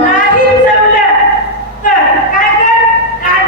नाही जमलं तर काय कर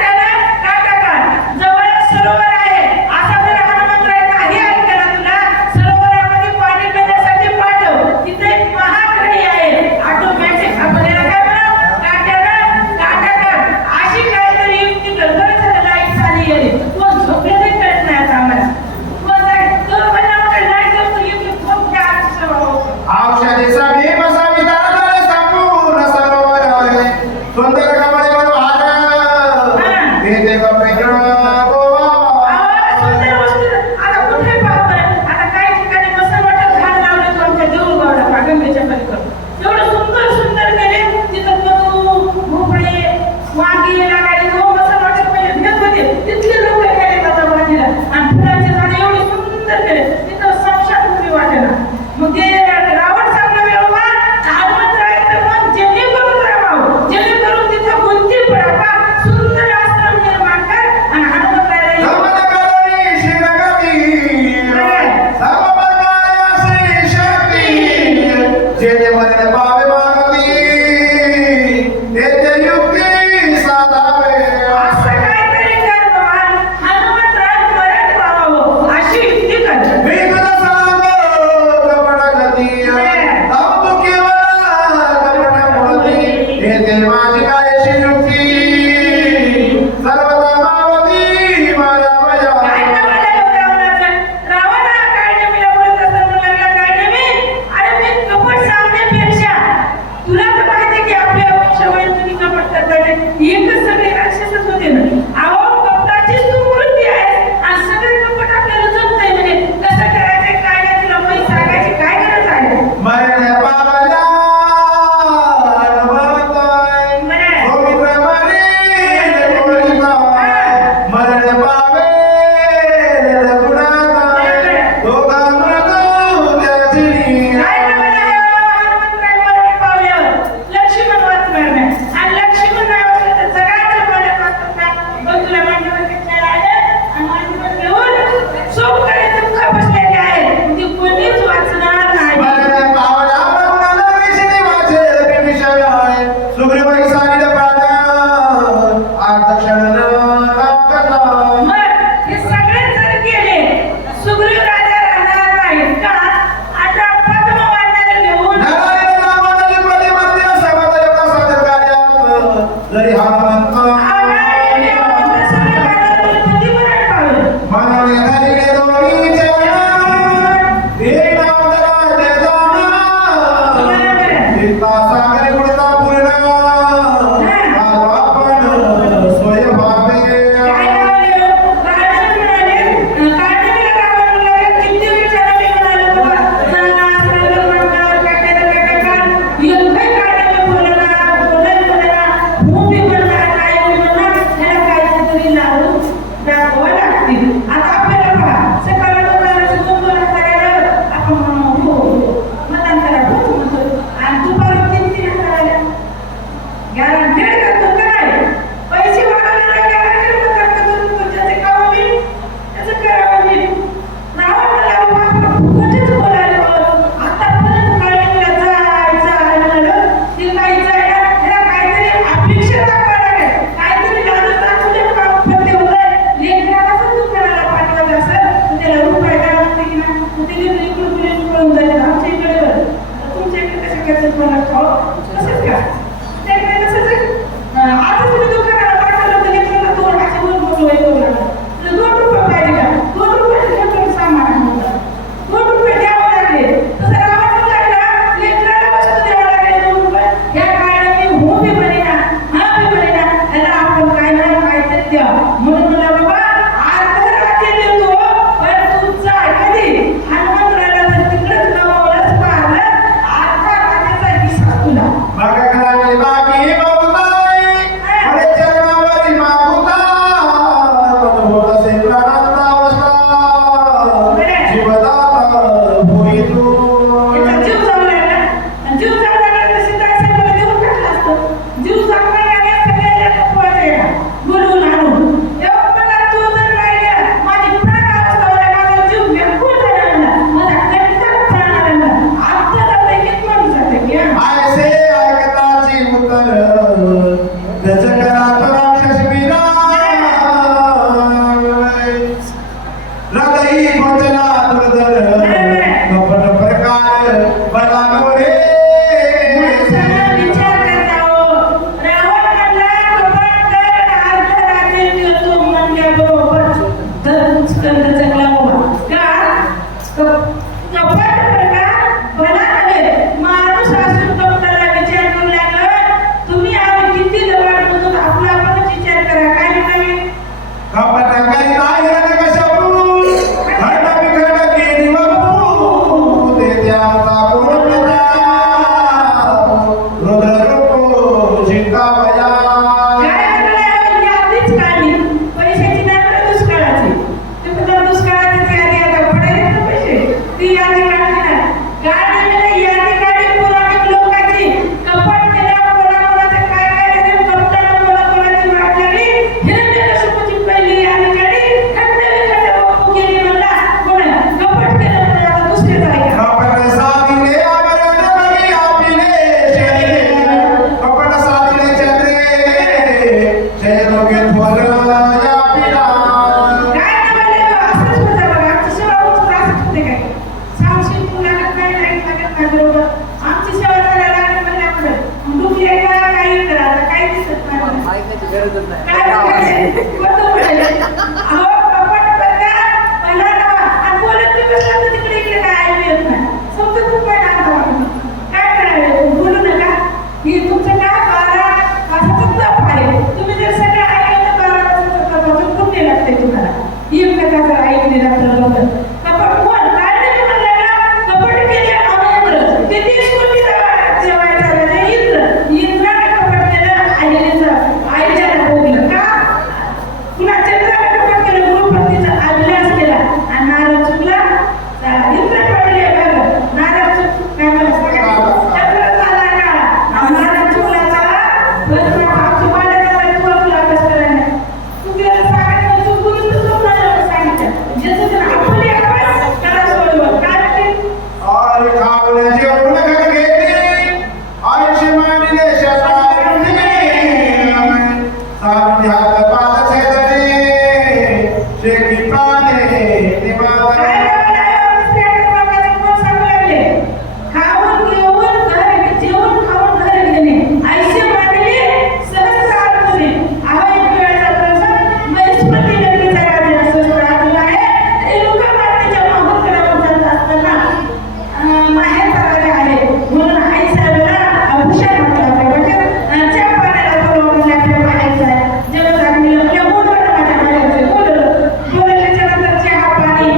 म्हणून मला बाबा अर्धरात्री देतो पण तू जा कधी हनुमंतराला तर तिकडेच गमावलंच पाहिलं अर्धा रात्रीचा हिस्सा तुला बघा घराने बाकी बहुताई अरे चरणावरी मागुता पण होत असे प्राणांचा अवस्था जीवदाता होई तू याचा जीव चालला ना जीव चालला तर सीता साहेबांना देऊन टाकलं असतं जीव चालला गेला सगळ्याला पोहायला बोलून आणून तेव्हा मला तू जर राहिल्या माझी प्राण अवस्था माझा जीव व्याकुळ झाला मला कंटाळा प्राण आला आता जाते किती माणूस जाते की ऐसे ऐकताची उतर गजकरात राक्षस वीरा हृदयी भोजला दुर्धर कपट प्रकार बला गोरे सगळं विचार करता हो रावण म्हणला कपट कर अर्धरात्री देतो म्हणल्याबरोबर धरून स्कंद जगला बाबा का कपट प्रकार भला नव्हे माणूस असून कपटाला विचार करू लागला तुम्ही आम्ही किती जवळ बोलतो आपला आपणच विचार करा काय नव्हे कपट काही नाही रण कशापू हरण बिघड केली बापू ते त्याचा कोण प्रजा रुद्र रूपो जिंकावया काय लागलं यादीच काढली पैशाची नाही पण दुष्काळाची तुम्ही तर दुष्काळाची यादी आता पडेल ना पैसे ती यादी काढली नाही काढली यादी काढली पुराणिक लोकांची कपट केल्या कोणाकोणाचं काय काय झालं कपटाला कोणाकोणाची वाट लागली हिरण्यकशिपूची पहिली यादी काढली खंडवी बापू गेली म्हणला कोण कपट केलं म्हणजे आता दुसरेच आहे का कपट साधिले आमरण बरी आपिले शरीरे कपट साधिले चंद्रे शरीरोगे थोर या पिला काय नाही असंच होतं बघा आमची सेवा होत असंच होते काय सावशी तू लागत नाही बरोबर आमची सेवा करायला लागत म्हणल्यामुळे तुम्ही एका काही करा आता काही दिसत नाही मला. ऐकायची गरजच नाही काय कोणतं बोलायचं अहो कपट बघा मला ना आणि बोलत बी बसला तर तिकडे इकडे काय ऐकू येत नाही समजा खूप काय लागतं काय करायचं बोलू नका ही तुमचं काय 12 तासाचं तप आहे तुम्ही जर सगळं ऐकलं तर 12 तासाचं तपासून पुण्य लागते तुम्हाला एकमेकाचं ऐकले रात्रभर कपट कोण काढले म्हणलं कपट केले अमरेंद्र ते 30 कोटी जेवायचा राजा इंद्राने कपट केलं आईच्याला भोगलं का पुन्हा चंद्राने कपट केलं गुरुपतीचा अभ्यास केला आणि नारद चुकला इंद्र पडले बघ नारद चुक काय म्हणलं चंद्र झाला का नारद चुकला चला बस आमची पाण्याला तू आपला अभ्यास करायला तू गेलं सांगितलं तू गुरु तू समजायला सांगितलं ज्याचं जर आपण अभ्यास करा सोडवं काय म्हणते और खावण्याचे गुण घेतले आयुष्य मानिले शतायुषी साध्यात पाद छेदने शेकी प्राणे निवारण काय खाऊन घेऊन घर जेवण खाऊन घर घेणे आयुष्य मानले सहस्र आत्मने हा एक वेळचा प्रसंग मैस्पती नगरीचा राजा स्वस्त अर्जुन आहे रेणुका मातेच्या महोत्सवावर जात असताना माहेरचा राजा आहे म्हणून आई साहेबाला अभिषेक म्हटला पाहिजे च्या पाण्याला बोलवून आपल्या माहेरचा आहे जेव्हा लागलेलं आपल्या बोलवलं माझ्या माहेरचं बोलवल्याच्या नंतर चहा पाणी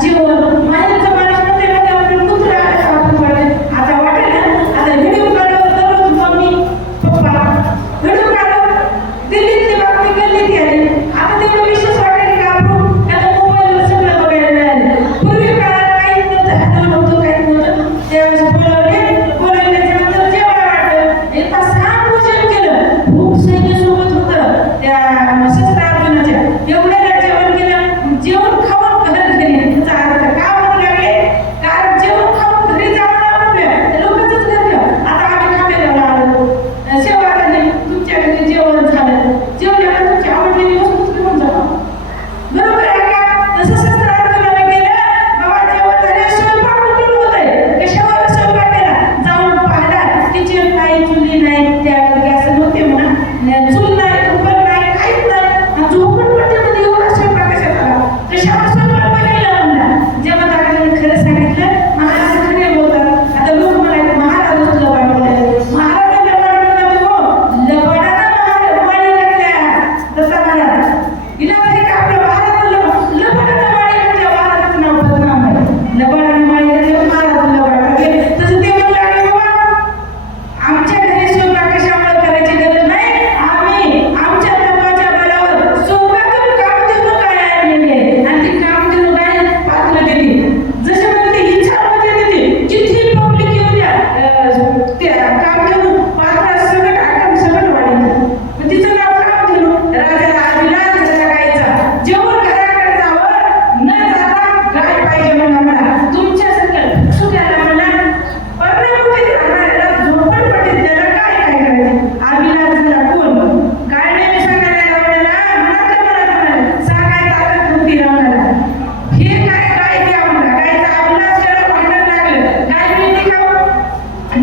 जेवण माहेरचं माणूस म्हणते मध्ये आपलं कुत्रा आपण पडले आता वाटेल ना आता व्हिडिओ काढल्यावर दररोज मम्मी पप्पा व्हिडिओ काढल्यावर दिल्लीतली बातमी गल्लीत आली आता तेवढं विशेष वाटेल का आपण आता मोबाईलवर सगळं बघायला मिळालं पूर्वी काळात काहीच नव्हतं हॅलो नव्हतं काहीच नव्हतं त्यावेळेस बोलवल्याच्या नंतर जेवण वाटलं एक तास पूजन केलं खूप सैन्य सोबत होतं त्या शस्त्र अर्जुनाच्या एवढ्याला जेवण केलं जेवण खाऊन घर घरी त्याचा अर्थ का म्हणू लागले कारण जेवण खाऊन घरी जाऊन आपल्या लोकांचंच घर घ्या आता आम्ही खांबेगावला आलो सेवा झाली तुमच्या घरी जेवण झालं जेवणाला तुमची आवडलेली वस्तूच घेऊन जावा हिला तरी का आपल्या महाराजांना लबाडानं माळी महाराजाचं नाव बदनाम आहे. लबाडानं माळी महाराजांना वाटते तसं ते म्हणलं आणि बाबा आमच्या घरी स्वयंपाक कशामुळे करायची गरज नाही. आम्ही आमच्या तपाच्या बलावर स्वतःतून कामधेनू काय आणलेली आहे आणि ती कामधेनू काय पात्र देते. जसे म्हणते इच्छा होते देते जिथे पब्लिक येऊ द्या त्या कामधेनू पात्र सगळं आटम सगळं वाढेल. मग तिचं नाव कामधेनू. राजाला अभिलाष झाला गायचा. जेवण घराकडे जावं न जाता गाय पाहिजे म्हणा मला. तुमच्या सगळं सुखाला म्हणा पर्णकुटीत राहणाऱ्याला झोपडपट्टीत त्याला काय काय करायचं. अभिलाष झाला कोण गायने मी सांगायला रावणाला मनातल्या मनात म्हणाल सांगाय ताकद नव्हती रावणाला. हे काय काय द्या म्हणा. गायचा अभिलाष केला भांडण लागलं. गाय मी खाऊ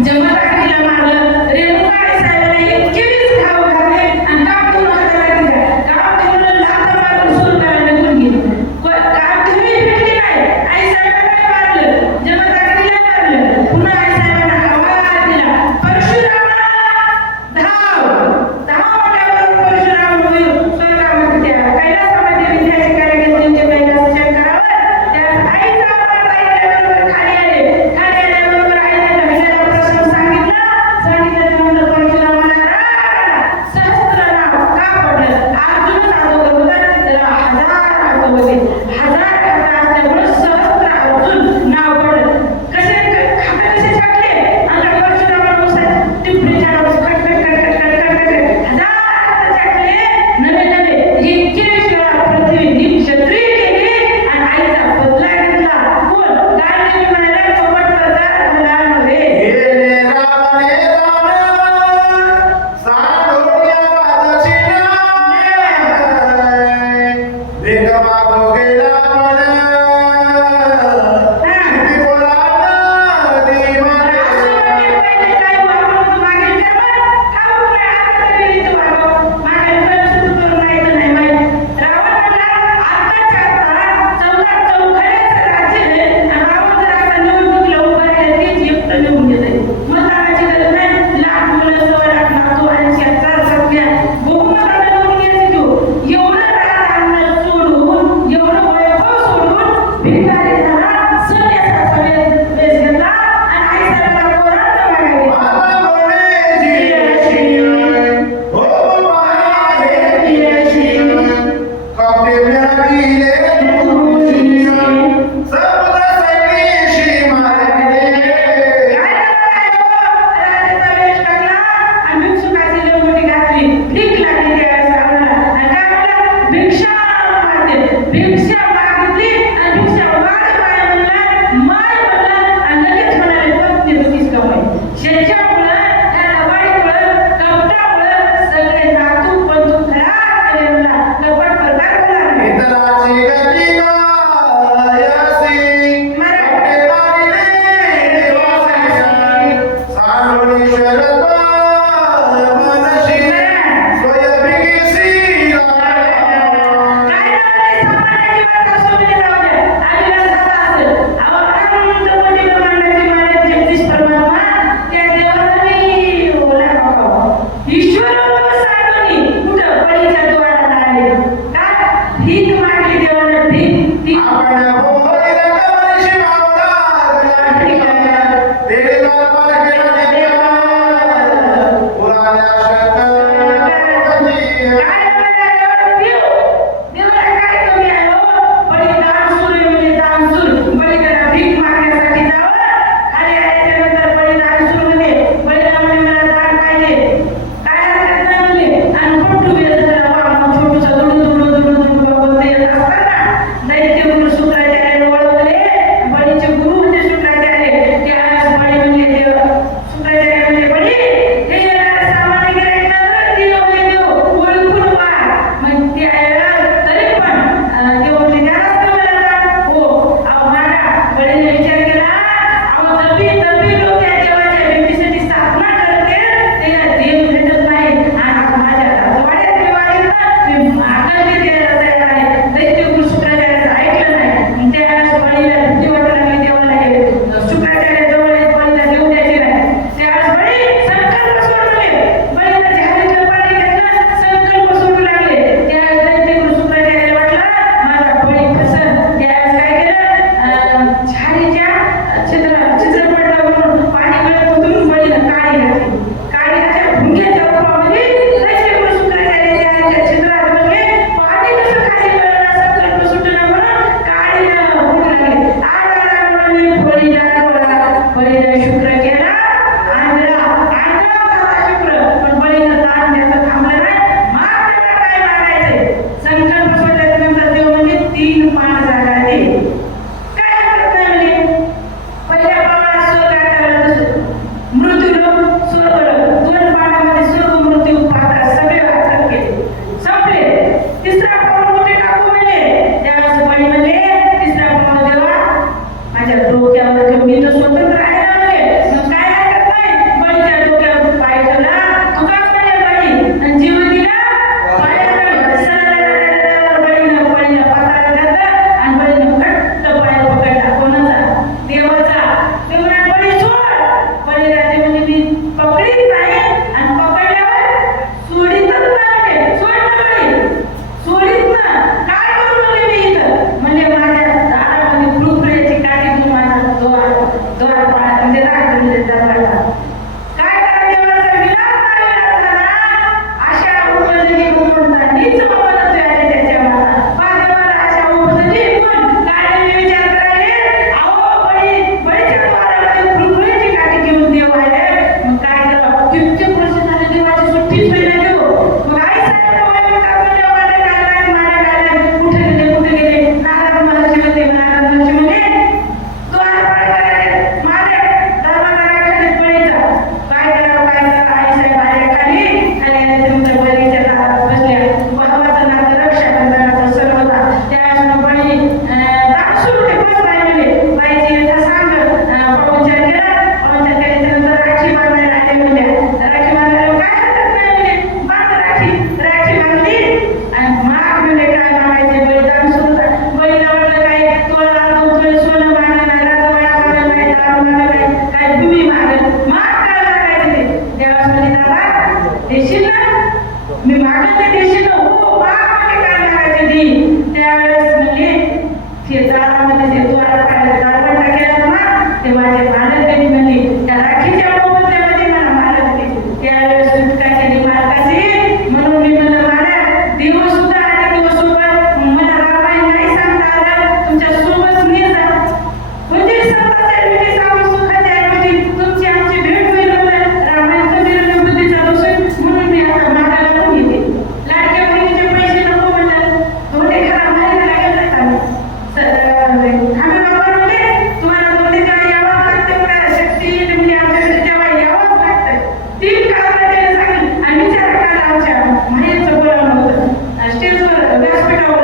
जमदाग्नीला मारलं. रेणुकाई साहेबाला इतके वीज खाऊ घातले आणि कामधेनू हाताला दिला. कामधेनूला लाथा मारून सुरताला निघून गेली. कामधेनूही भेटली नाही. आई साहेबांना मारलं. जमदाग्नीला मारलं. पुन्हा आई साहेबांना आवाज दिला परशुरामा धाव. धाव म्हटल्यावर परशुराम स्वर्गामध्ये त्या कैलासामध्ये विद्यार्थी करायला त्यांच्या कैलास शंकरावर त्या आईचा आवाज ऐकल्याबरोबर खाली आले. खाली आल्याबरोबर आईने घडलेला प्रसंग सांगितला. सांगितल्यानंतर परशुरामाला राग सहस्त्र नाव का पडलं. अर्जुनच अगोदर होता त्याला 1000 हात होते. 1000 हात असल्यामुळे सहस्त्र अर्जुन नाव पडलं. कसे हात कसे छाटले आणि परशुरामाला टिपणीच्या नावात cut cut cut cut cut cut cut 1000 हात छाटले. नवे नवे इतके वेळा पृथ्वी क्षत्रिय केली आणि आईचा बदला घेतला. कोण गायने म्हणाला कपट करता मुलांमध्ये गेले रावणे रावण साधोया राजशिला वेग मागो गेला पण किती बोलावं ती मारे. एवढं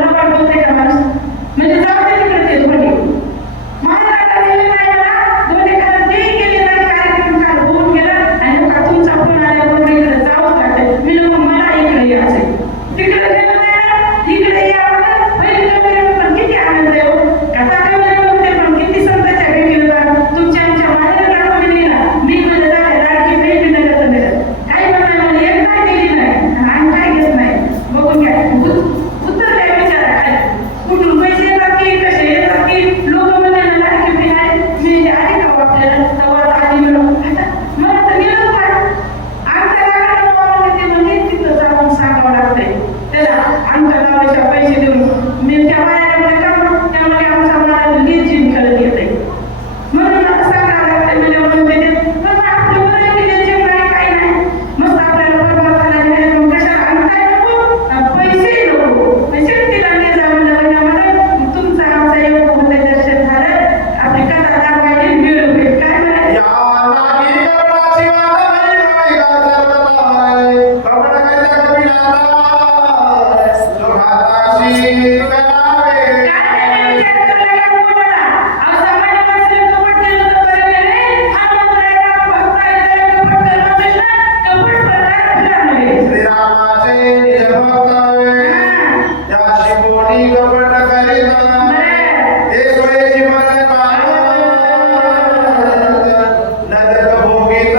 लबाड बोलते का माणूस म्हणजे जाऊ दे तिकडे ते धोंडे महाराजाला गेले नाही मला धोंडे करत ते गेले नाही कार्यक्रम काल होऊन गेला आणि मग तुमचा फोन आल्यावर इकडे जावंच लागतं मी मग मला इकडे यायचंय तिकडे गेलं नाही ना इकडे यावं पहिले पण किती आनंद आहे हो कथा कमी होते पण किती संतांच्या भेटी होतात तुमच्या आमच्या माहेरला कोणी नाही ना मी म्हणजे झाले लाडकी भेटी नाही करत नाही काही म्हणणार मला एक काय दिली नाही आणि काय घेत नाही बघून घ्या उत्तर द्या विचारा काय कुठून पैसे येतात की कसे येतात की लोक म्हणले लाडकी बहीण आहे मी आली का आपल्याला तवा आली मिळून मला तर गेलं काय आमच्या लागायला बाबांनी ते म्हणजे तिथं जाऊन सांगावं लागतंय त्याला आमच्या गावाच्या पैसे देऊन मी त्या बायाला म्हणलं का त्यामुळे आमचा मला लेझीम खेळत येते म्हणून मला सांगावं लागतं म्हणजे म्हणते पण आपलं बरं आहे की लेझीम नाही काय नाही मस्त आपल्याला परमार्थाला घ्यायला मग कशाला आणताय नको पैसे नको शक्तीला नाही जाऊन म्हणलं तुमचं आमचं एवढं होतं दर्शन झालं आपली कथा दाखवायची वेळ होईल काय म्हणायचं या लागी करणाची वाला नाही का सर्वता कपड कशा कपिलाला लोकाताशी करावे श्रीरामाचे निज भक्त त्याशी कोणी कपट करीत हे स्वयची मन नरक भोगीत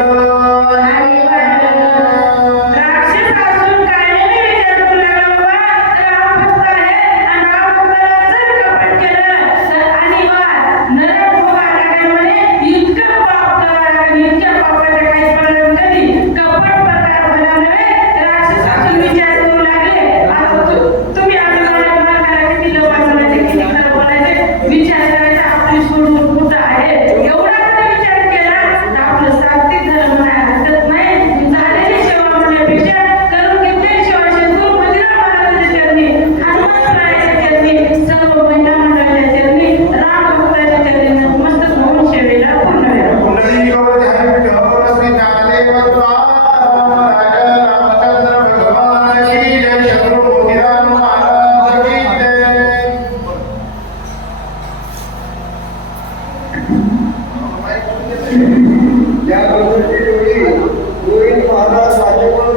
विचार करायचा आपली सोडून कुठं आहे एवढा जरी विचार केला तर आपलं सात्विक धर्म नाही हरकत नाही झालेली सेवा म्हणण्यापेक्षा करून घेतलेली सेवा शेतकरी मंदिरा महाराजांच्या चरणी हनुमंतरायाच्या चरणी सर्व महिला मंडळाच्या चरणी राम भक्ताच्या चरणी मस्तक होऊन सेवेला पूर्ण वेळा कुंडली गौरी हरिविठ श्री ज्ञानदेव राजा रामचंद्र भगवान की जय शंकर मोतीराम महाराज की जय या गोविंद महाराज राज्यपाल